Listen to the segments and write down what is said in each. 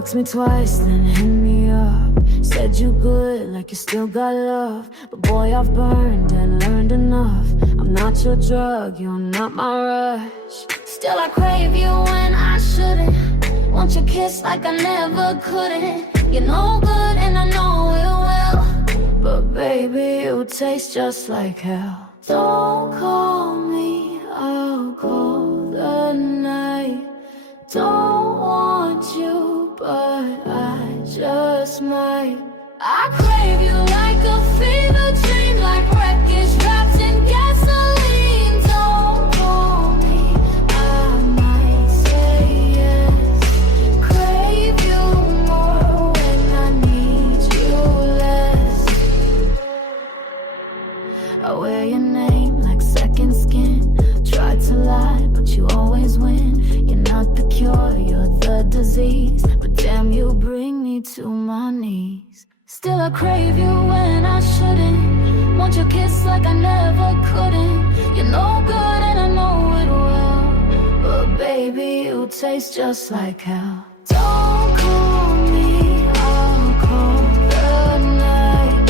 boxed me twice, then hit me up. Said you good, like you still got love. But boy, I've burned and learned enough. I'm not your drug, you're not my rush. Still I crave you when I shouldn't. Want your kiss like I never couldn't. You're no good and I know it well. But baby, you taste just like hell. Don't call me, I'll call the night. Don't want you, but I just might. I crave you like a fever dream, like wreckage wrapped in gasoline. Don't call me, I might say yes. Crave you more when I need you less. I wear your name like second skin. Tried to lie, but you always win. You're not the cure, you're the disease. But damn, you bring me to my knees. Still I crave you when I shouldn't. Want your kiss like I never couldn't. You're no good and I know it well. But baby, you taste just like hell. Don't call me, I'll call the night.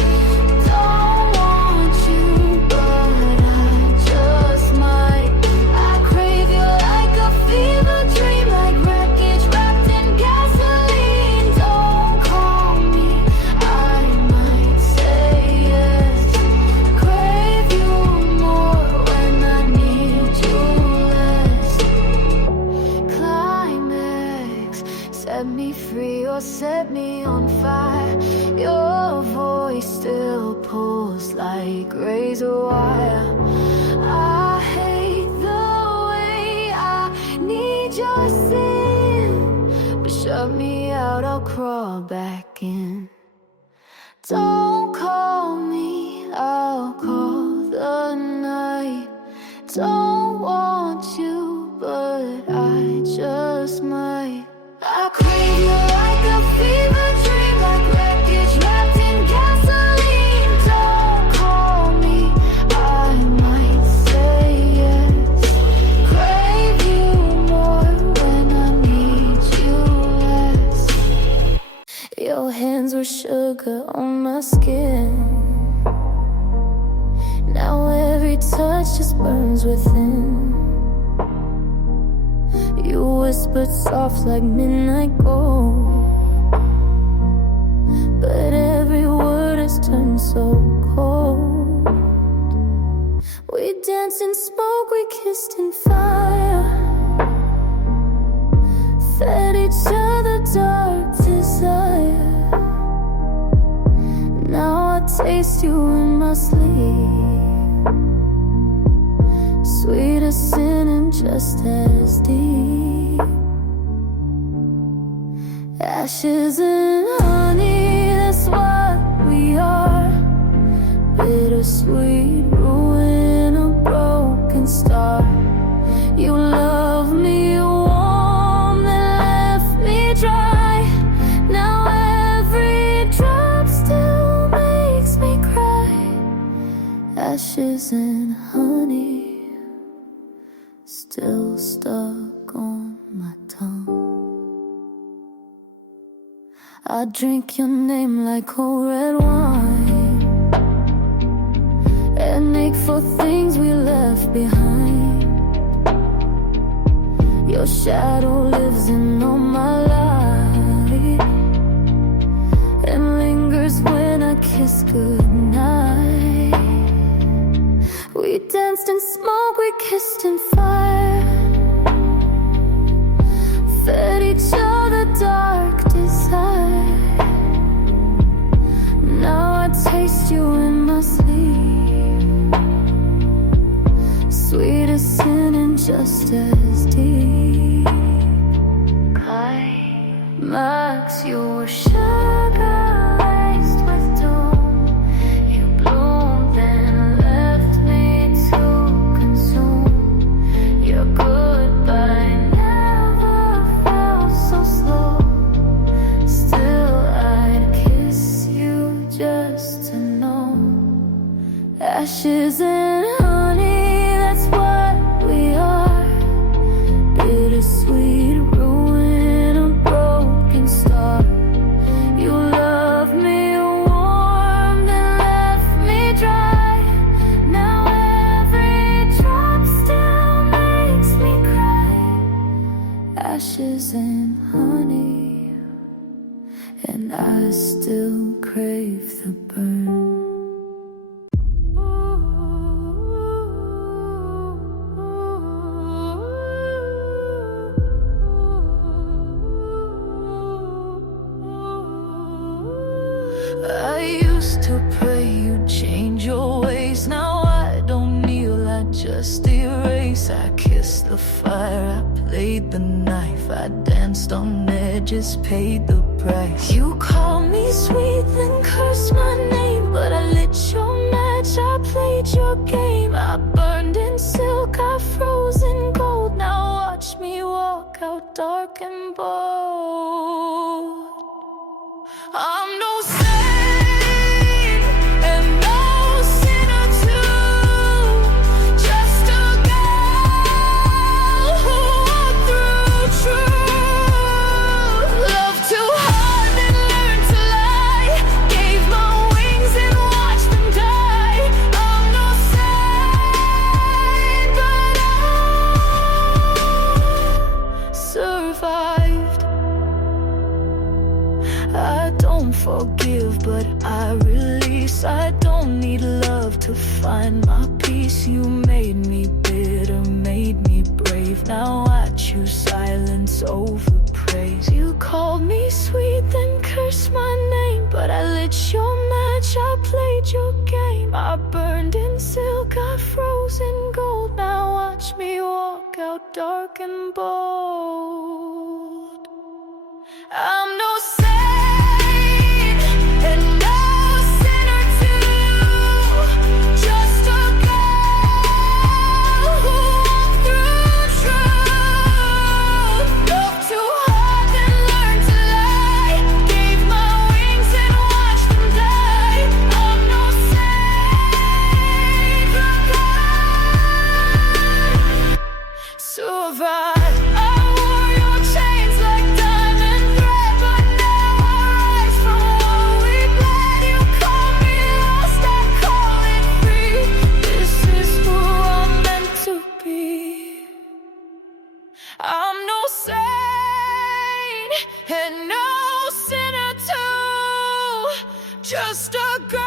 Don't want you, but I just might. I crave you like a fever dream, like wreckage wrapped in gasoline. Don't call me, I might say yes. Crave you more when I need you less. Climax, set me free or set me on fire. Your voice still pulls like razor wire. I hate the way I need your sin, but shut me out, I'll crawl back in. Don't call me, I'll call the night. Don't want you, but I just might. I crave you like a fever dream, like wreckage wrapped in gasoline. Don't call me, I might say yes. Crave you more when I need you less. Your hands were sugar on my skin. Now every touch just burns within. You whispered soft like midnight gold, but every word has turned so cold. We danced in smoke, we kissed in fire, fed each other dark desire. Now I taste you in my sleep, sweet as sin and just as deep. Ashes and honey, that's what we are. Bittersweet ruin, a broken star. You love me warm, then left me dry. Now every drop still makes me cry. Ashes and honey, still stuck on my tongue. I drink your name like cold red wine and ache for things we left behind. Your shadow lives in all my life and lingers when I kiss goodnight. We danced in smoke, we kissed in fire, fed each other dark desire. Now I taste you in my sleep, sweet as sin and just as deep. Climax, you were sugar laced with doom. You bloomed and left me to consume. Your goodbye never felt so slow. Still I'd kiss you just to know. Ashes and honey, that's what we are. Bittersweet ruin, a broken star. just paid the price. You called me sweet, then cursed my name, but I lit your match, I played your game. I burned in silk, I froze in gold. Now watch me walk out dark and bold. I'm no saint and no sinner too, just a girl who walked through truth. Loved too hard and learned to lie, gave my wings and watched them die. I'm no saint, but I survived. I don't forgive, but I release. I don't need love to find my peace. You made me bitter, made me brave. Now I choose silence over praise. You called me sweet, then cursed my name, but I lit your match, I played your game. I burned in silk, I froze in gold. Now watch me walk out dark and bold. I'm no saint and no sinner too, just a girl who walked through truth. Loved too hard, then learned to lie, gave my wings and watched them die. I'm no saint, but I survived. I'm no saint and no sinner too, just a girl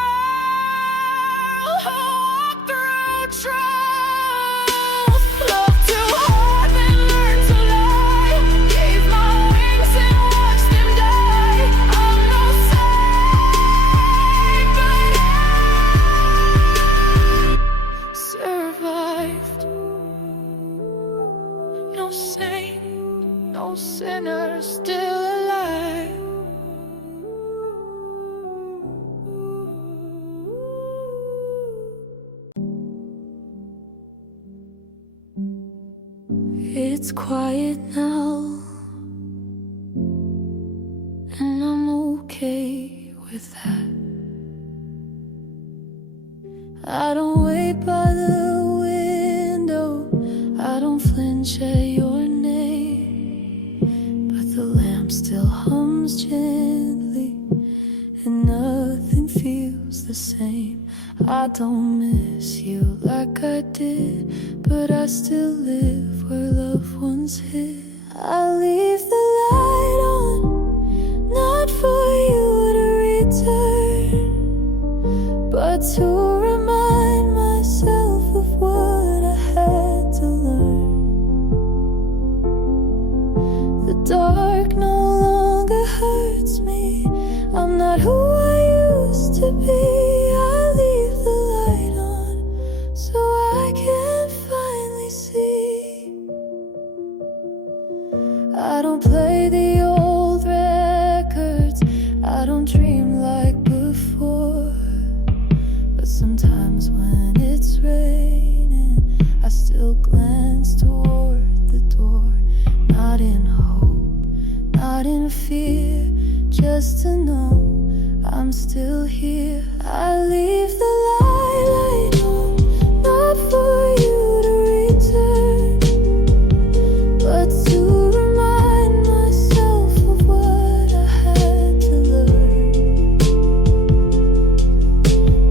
who walked through truth. Loved too hard, then learned to lie, gave my wings and watched them die. I'm no saint, but I survived. No saint, no sinner, still alive. It's quiet now, and I'm okay with that. I don't wait by the window, I don't flinch at your name, but the lamp still hums gently, and nothing feels the same. I don't miss you like I did, but I still live where loved ones hid. I leave the light on, not for you to return, but to remind myself of what I had to learn. The dark no longer hurts me, I'm not who I used to be. I leave the light on so I can finally see. I don't play the old records, I don't dream like before, but sometimes when it's raining, I still glance toward the door. Not in hope, not in fear, just to know I'm still here. I leave the light on, not for you to return, but to remind myself of what I had to learn.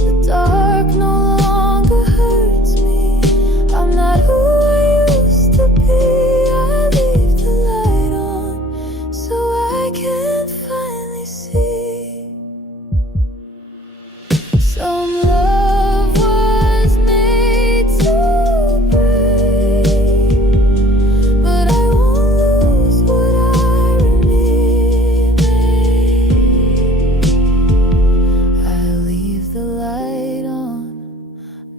The dark no longer hurts me, I'm not who I used to be. I leave the light on so I can finally see. Some love was made to break, but I won't lose what I remain. I leave the light on,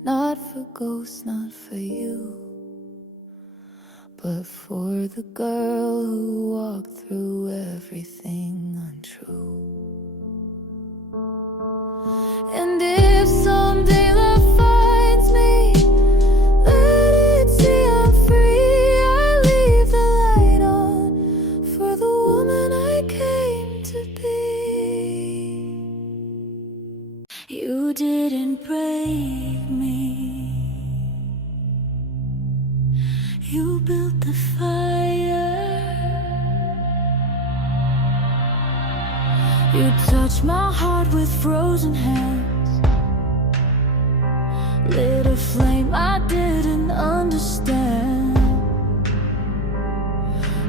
not for ghosts, not for you, but for the girl who walked through everything untrue. And if someday love finds me, let it see I'm free. I leave the light on for the woman I came to be. You didn't break me, you built the fire. You touched my heart with frozen hands, lit a flame I didn't understand.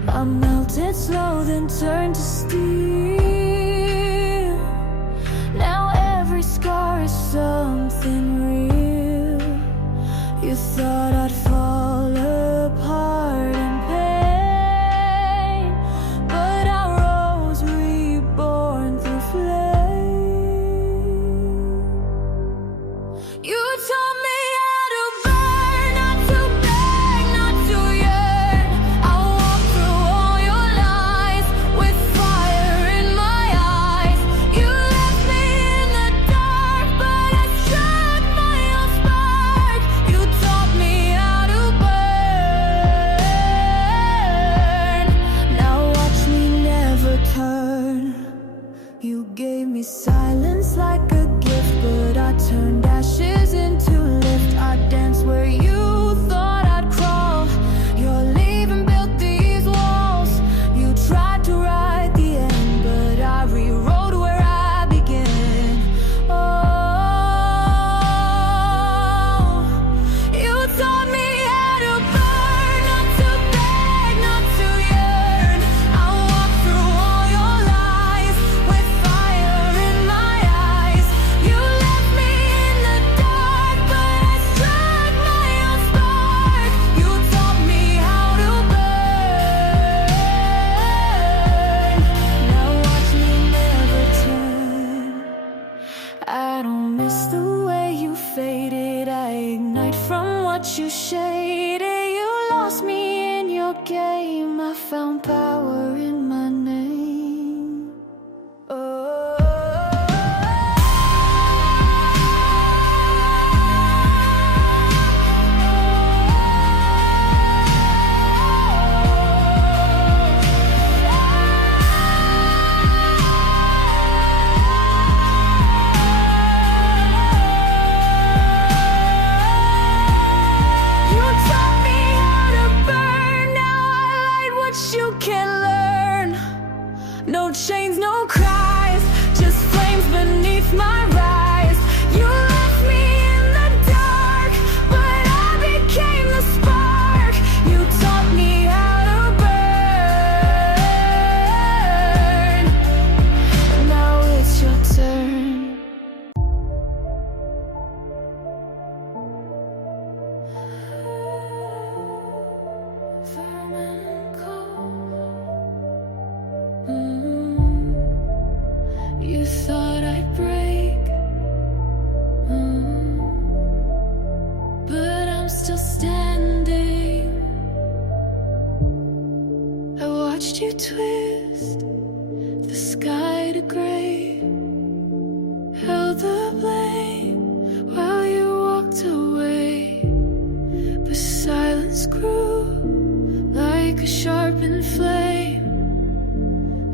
I melted slow, then turned to steel. Now every scar is something real. You thought I'd fall apart in pain, but I rose reborn through flame. You taught me how to burn, not to beg, not to yearn. I walked through all your lies with fire in my eyes. You left me in the dark, but I struck my own spark. You taught me how to burn. Now watch me never turn. You gave me silence like a gift, but I turned ashes into lift. I danced where you thought I'd crawl. Your leaving built these walls. You tried to write the end, but I rewrote where I began. Oh, you taught me how to burn, not to beg, not to yearn. I walked through all your lies with fire in my eyes. You left me in the dark, but I struck my own spark. You taught me how to burn. Now watch me never turn. I don't miss the way you faded. I ignite from what you shaded. You lost me in your game. I found power in my name. Oh. You taught me how to burn. Now I light what you can learn. No chains, no cries, just flames beneath my rise. You left me in the dark, but I became the spark. You taught me how to burn. Now it's your turn. Firm and cold. You thought I'd break, but I'm still standing. I watched you twist the sky to gray, held the blame while you walked away. But silence grew like a sharpened flame.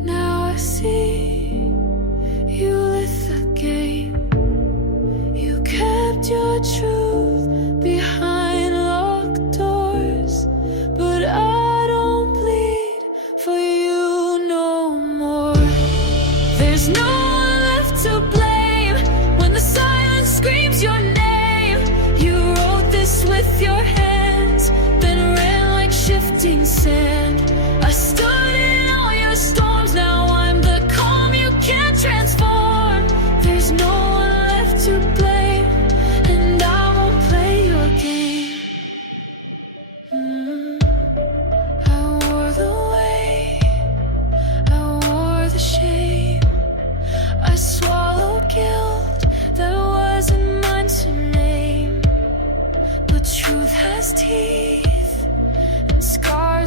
Now I see you lit the game. You kept your truth behind locked doors, but I don't bleed for you no more. There's no one left to blame when the silence screams your name. You wrote this with your hands, then ran like shifting sand. I stood in all your storms, now I'm the calm you can't transform. There's no one left to blame, and I won't play your game. I wore the weight, I wore the shame. I swallowed guilt that wasn't mine to name. But truth has teeth and scars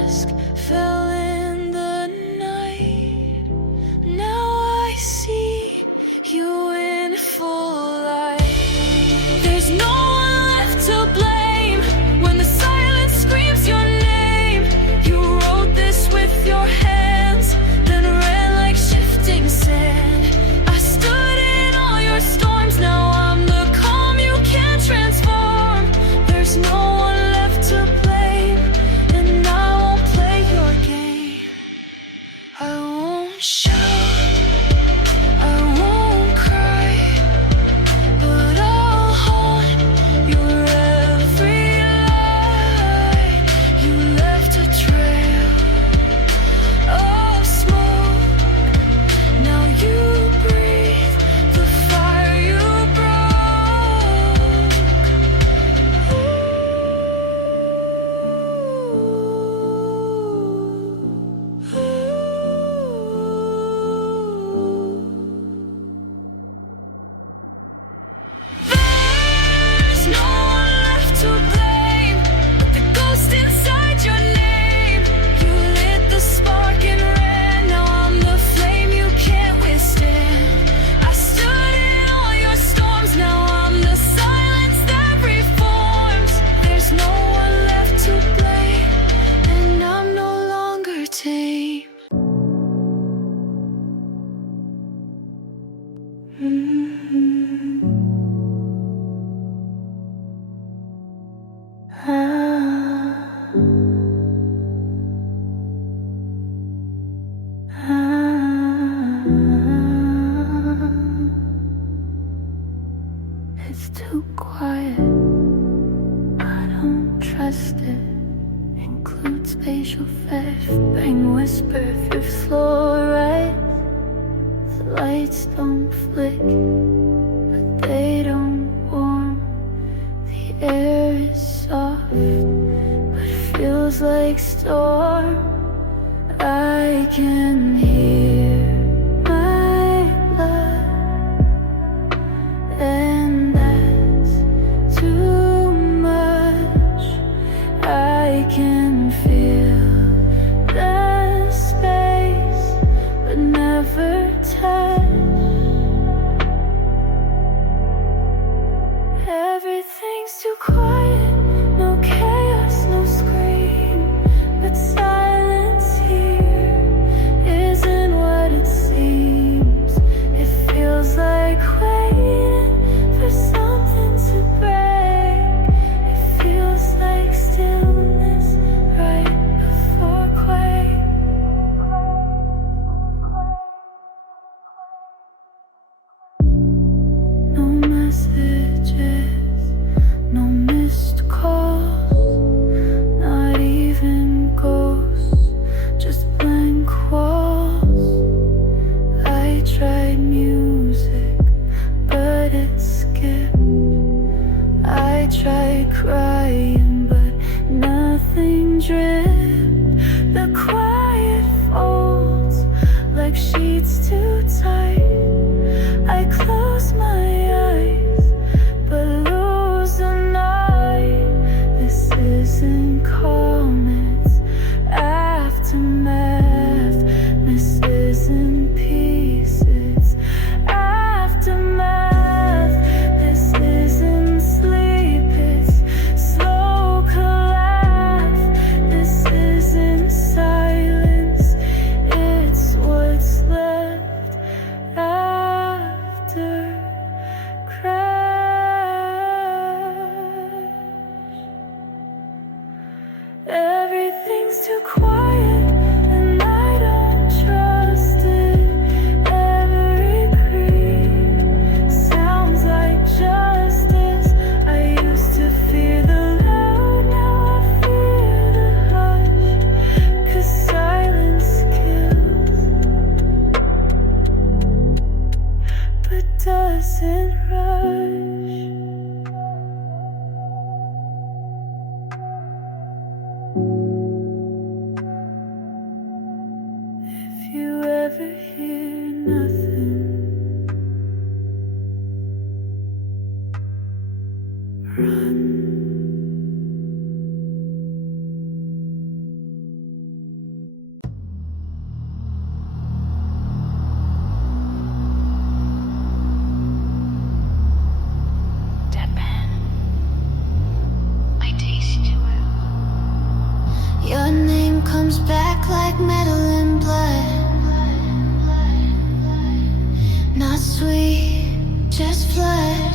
mask fell in the night. Now I see you in full light. There's no one left to blame when the silence screams your name. You wrote this with your hands, then ran like shifting sand. I stood in all your storms, now I'm the calm you can't transform. There's no one left to blame, and I won't play your game. I won't shout, I won't cry, but I'll haunt your every lie. You left a trail of smoke, now you breathe the fire you broke. There's no one left to blame but the ghost inside your name. You lit the spark and ran, now I'm the flame you can't withstand. I stood in all your storms, now I'm the silence that reforms. There's no one left to blame, and I'm no longer tame. It's too quiet, I don't trust it. Include spatial theft, bring whisper if you're slow, right? The lights don't flick, but they don't warm. The air is soft, but feels like storm. I can hear my blood, and that's too much. I can feel the space, but never touch. Everything's too quiet, no chaos, no scream, but silence here isn't what it seems. It feels like waiting for something to break. It feels like stillness right before quake. No messages, no missed calls, not even ghosts, just blank walls. I tried music, but it skipped. I tried crying, but nothing dripped. The quiet folds like sheets too tight. I close my eyes, but lose the night. This isn't calm, it's aftermath. This isn't peace, it's aftermath. This isn't sleep, it's slow collapse. This isn't silence, it's what's left after crash. Everything's too quiet, and I don't trust it. Every creep sounds like justice. I used to fear the loud, now I fear the hush. 'Cause silence kills, but doesn't rush. If you ever hear nothing, run. comes back like metal and blood. Not sweet, just flood.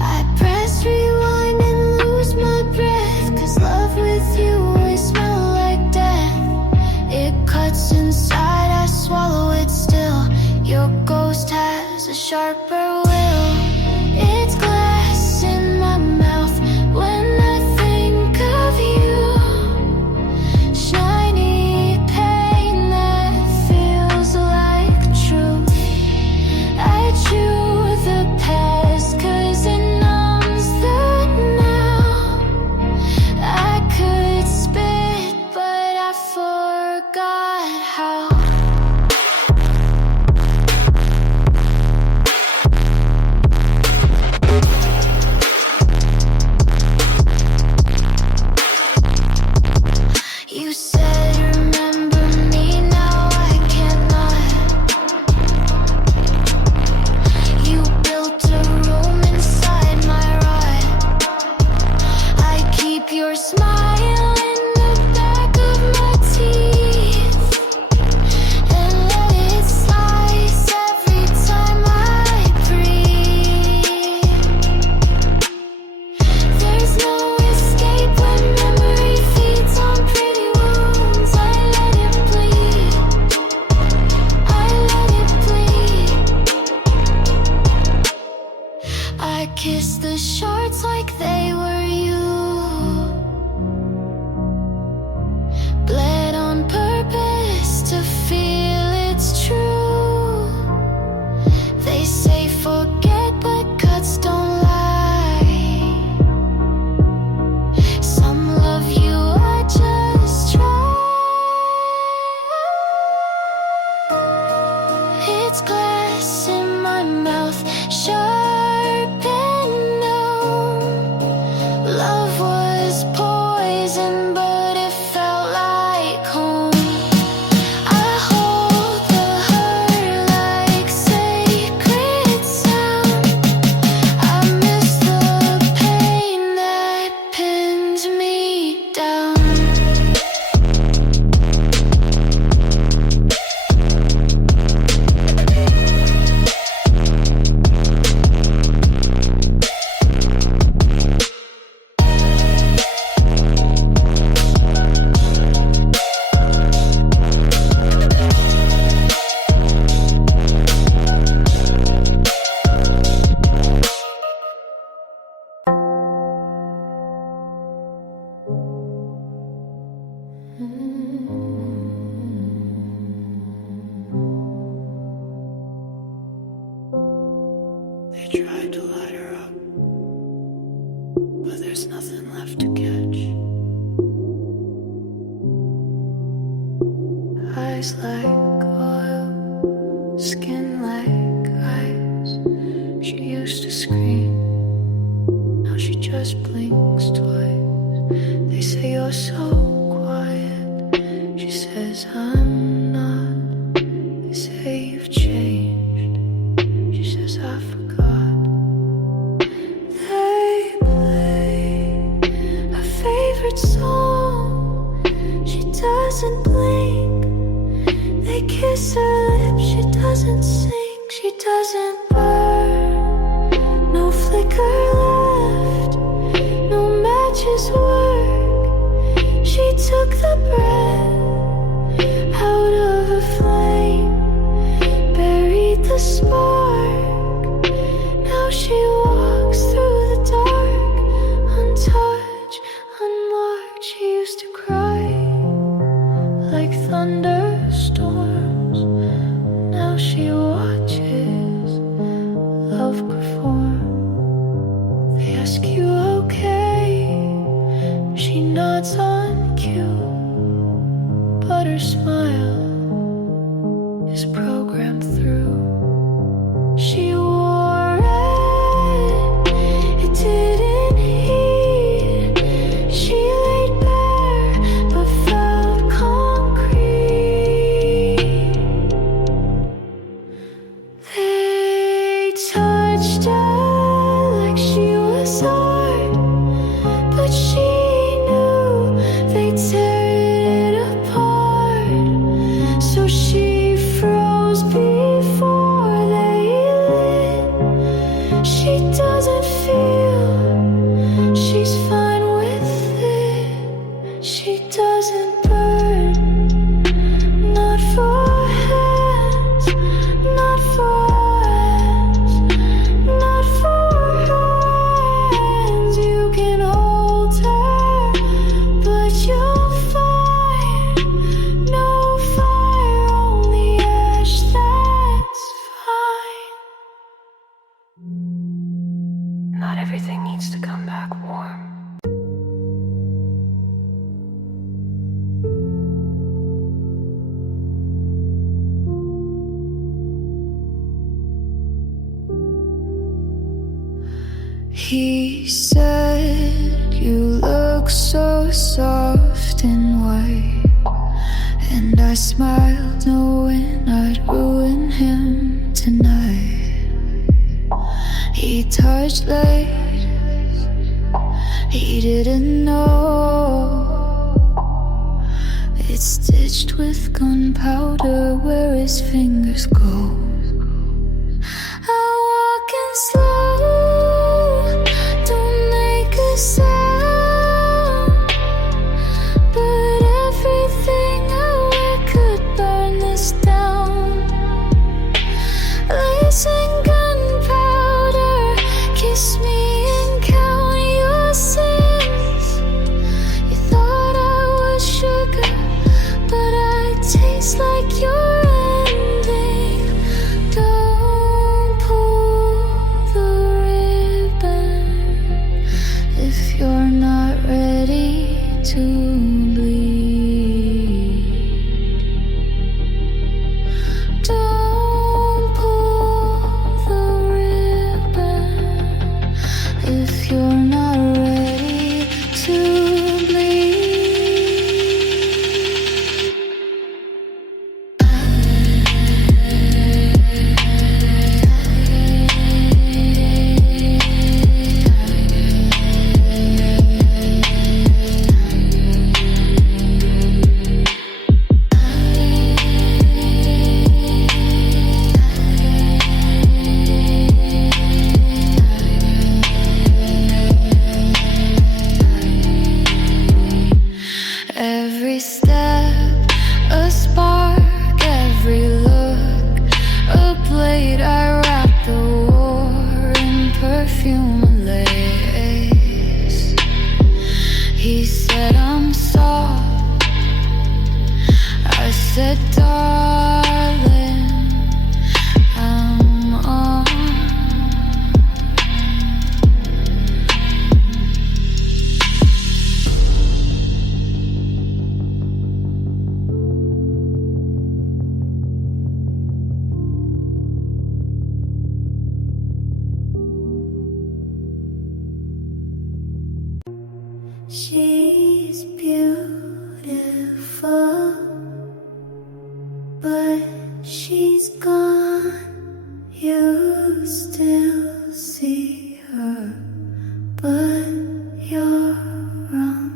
I press rewind and lose my breath, 'cause love with you always smell like death. It cuts inside, I swallow it still. Your ghost has a sharper will. It's glass in my mouth when I think of you. Shiny pain that feels like truth. I chew the past 'cause it numbs the now. I could spit but I forgot how. You said remember me, now I cannot. You built a room inside my rod. I keep your smile in the back of my teeth and let it slice every time I breathe. There's no escape when memory feeds on pretty wounds. I let it bleed. I let it bleed. I kiss the shards like they were you. Bled on purpose to feel it's true. They say forget, but cuts don't lie. Some love you, I just try. It's glass in my mouth, sharp and numb. Love was poison, but it felt like home. I hold the hurt like sacred sound. I miss the pain that pinned me down. They tried to light her up, but there's nothing left to catch. Eyes like oil, skin like ice. She used to scream, now she just blinks twice. They say you're so quiet, she says I'm not. They say you've changed, she says I forgot. They play her favorite song, she doesn't blink. They kiss her lips, she doesn't sing, she doesn't burn. No flicker left, no matches work. She took the breath out of a flame, buried the spark. Now she walks through the dark, untouched, unmarked. She used to cry like thunderstorms. Now she watches love perform. They ask you okay, she nods on cue, but her smile is programmed through. She wore it, it didn't heat. She laid bare, but felt concrete. They touched her like she was art, but she knew She doesn't burn, not for hands, not for hands, not for hands. You can hold her, but you'll find no fire, only ash, that's fine. Not everything needs to come back warm. He said, you look so soft and white, and I smiled knowing I'd ruin him tonight. He touched late, he didn't know it's stitched with gunpowder where his fingers go. I'm walking slow, don't make a sound, but everything I wear could burn this down. Lacing gunpowder, kiss me and count your sins. You thought I was sugar, but I taste like your ending. Don't pull the ribbon if you're not ready to bleed. Don't pull the ribbon if you're not ready to bleed. Every step, a spark, every look, a blade. I wrap the war in perfume and lace. He said I'm soft, I said darling, I'm on. She's beautiful, but she's gone. You still see her, but you're wrong.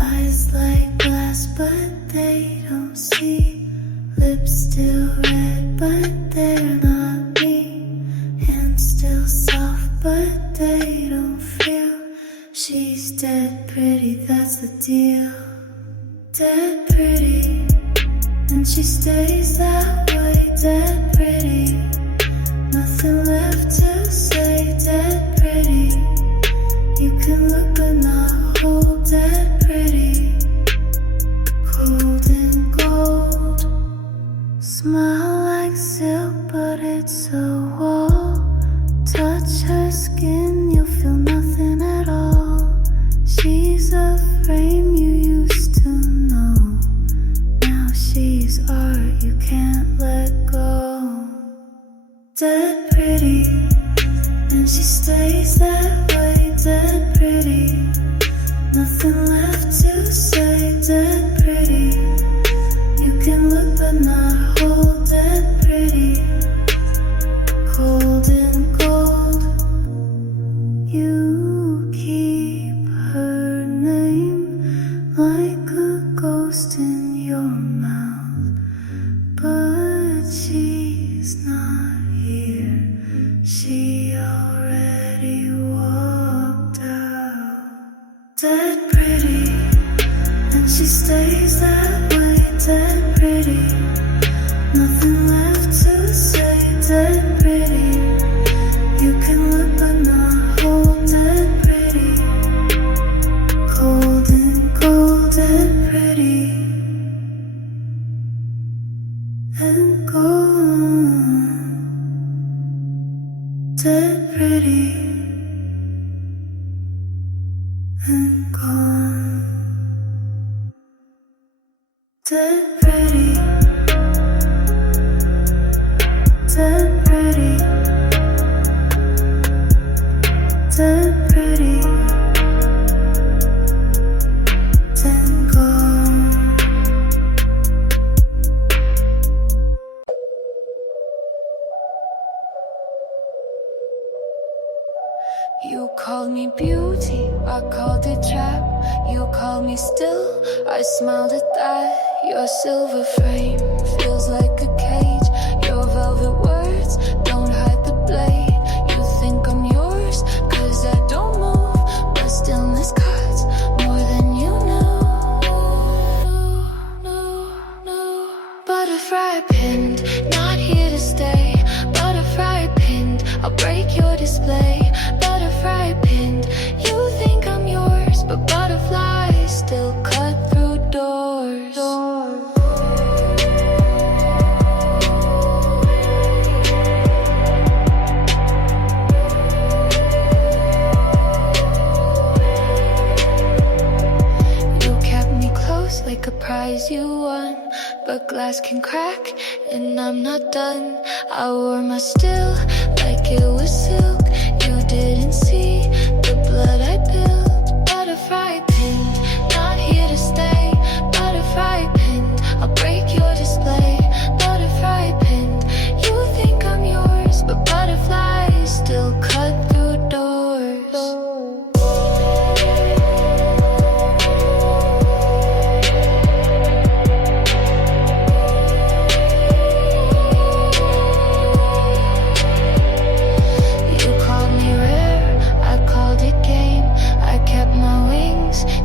Eyes like glass, but they don't see. Lips still red, but they're not me. Hands still soft, but they don't feel. She's dead pretty, that's the deal. Dead pretty, and she stays that way. Dead pretty, nothing left to say. Dead pretty, you can look but not hold. Dead pretty, cold and gold. Smile like silk, but it's a wall. Touch her skin, you'll feel nothing at all. She's a frame you used to know. Now she's art you can't let go. Dead pretty, and she stays that way. Dead pretty, nothing left stays that way, dead pretty. Nothing left to say, dead pretty. You can look but not hold, dead pretty. Cold and cold and pretty. And gone, dead pretty. And gone, dead pretty. Dead pretty. Dead pretty. Dead gone. You called me beauty, I called it trap. You called me still, I smiled at that. Your silver frame feels like a cage. Your velvet words don't hide the blade. You think I'm yours, cause I don't move, but stillness cuts more than you know. Butterfly pinned, not here to stay. Butterfly pinned, I'll break your display. Butterfly pinned, you think I'm yours, but butterflies still cut through doors. You kept me close like a prize you won, but glass can crack and I'm not done. I wore my still like it was silk. You didn't see the blood I built. Butterfly pinned, not here to stay. Butterfly pinned, I'll break your display. Butterfly pinned, you think I'm yours, but butterflies still cut through doors.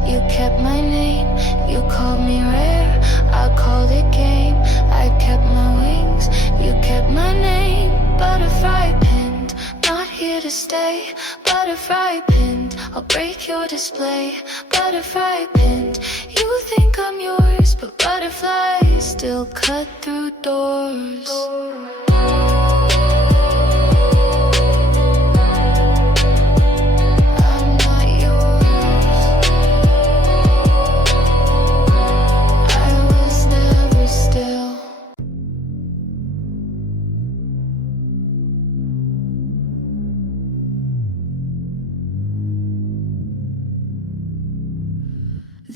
You kept my name, you called me rare. I called it game, I kept my wings. You kept my name. Butterfly pinned, not here to stay. Butterfly pinned, I'll break your display. Butterfly pinned, you think I'm yours, but butterflies still cut through doors.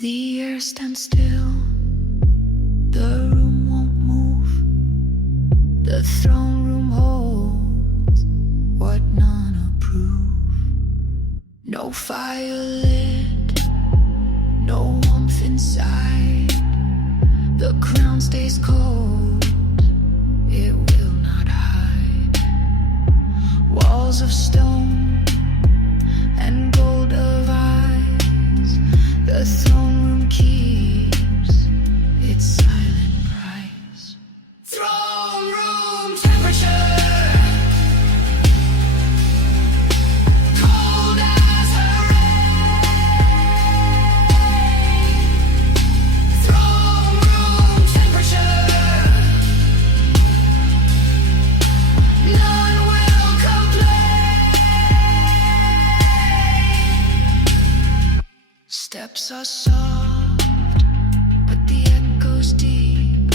The air stands still, the room won't move. The throne room holds what none approve. No fire lit, no warmth inside. The crown stays cold, it will not hide. Walls of stone and gold of eyes. The throne room keeps its silent price. Throne room temperature, cold as her rain. Throne room temperature, none will complain. Steps are soft, but the echo's deep.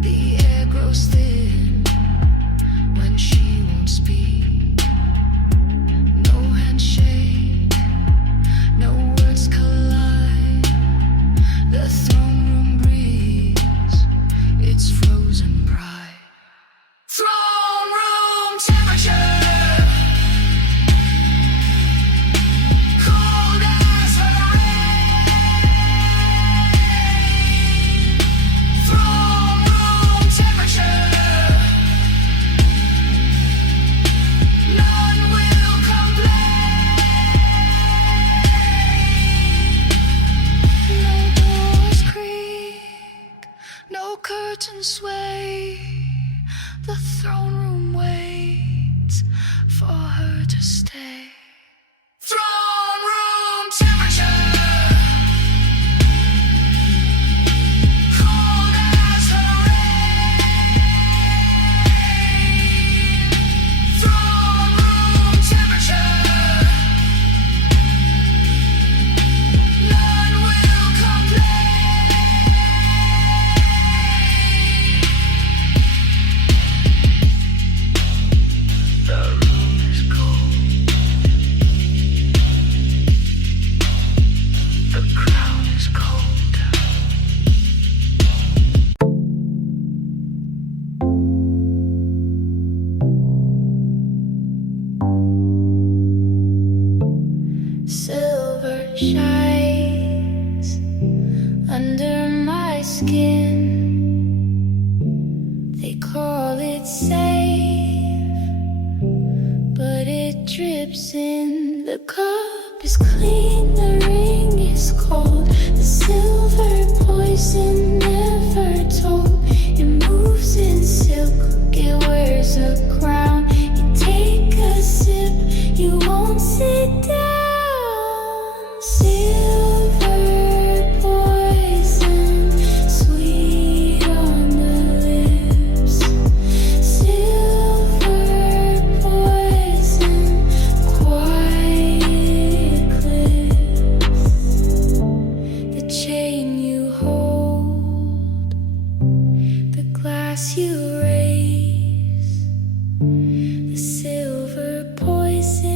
The air grows thin when she won't speak. No handshake, no words collide. The throne room breeze, it's frozen pride. Throne room temperature. Cold as her eyes. curtains sway, the throne room waits for her to stay. Throne room temperature, cold as the rain. Throne room temperature, none will complain. The room is cold. The crown is colder. Silver shines under my skin. They call it safe, but it drips in. The cup is clean, the ring is cold. The silver poison never told. It moves in silk, it wears a crown. You take a sip, you won't sit down. Silver poison, sweet on the lips. Silver poison, quiet cliffs. The chain you hold, the glass you raise, the silver poison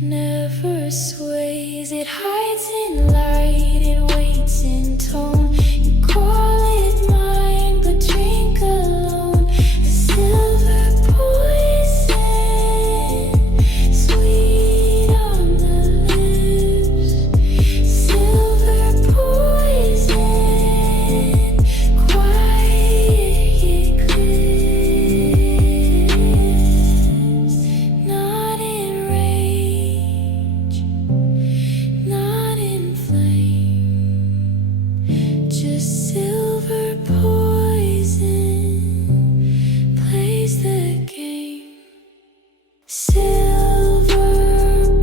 never sways. It hides in light, it waits in tone. You call it mine, but drink alone. The silver poison, sweet on the lips. Silver poison, quiet cliffs. Not in rage, not in flame, just silver poison plays the game. Silver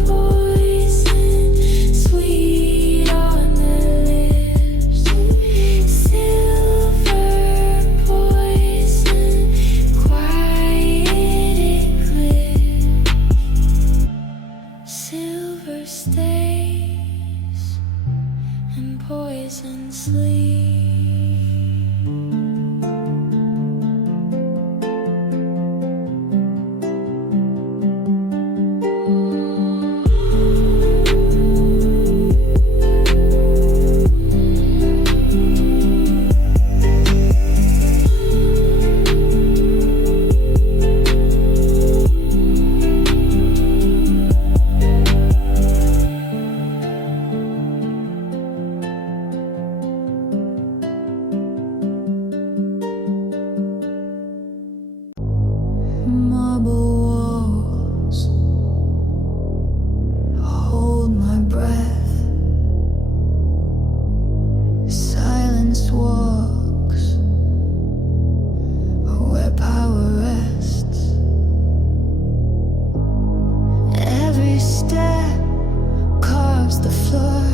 poison, sweet on the lips. Silver poison, quiet eclipse. Silver stays and poison sleep. Marble walls hold my breath. Silence walks where power rests. Every step carves the floor.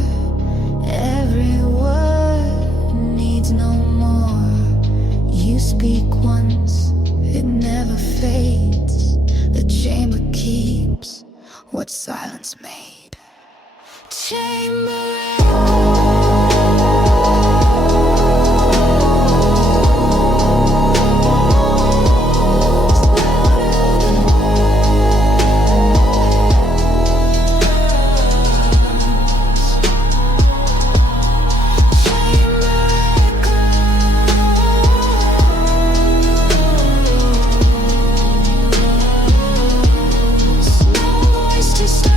Every word needs no more. You speak once, it never fades. The chamber keeps what silence made. Chamber. Voice to stop.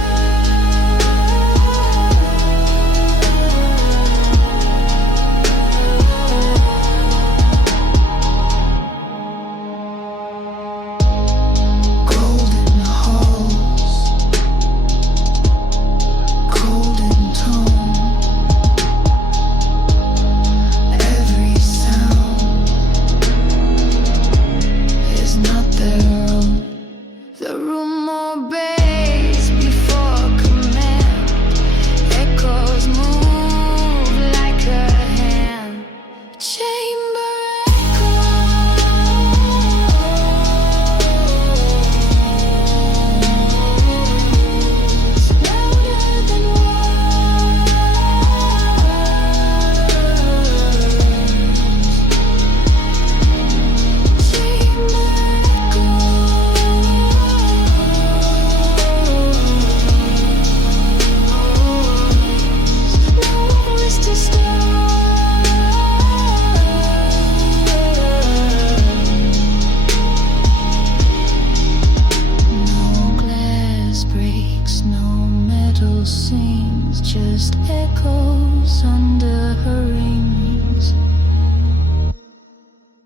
echoes under her rings.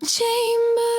Chamber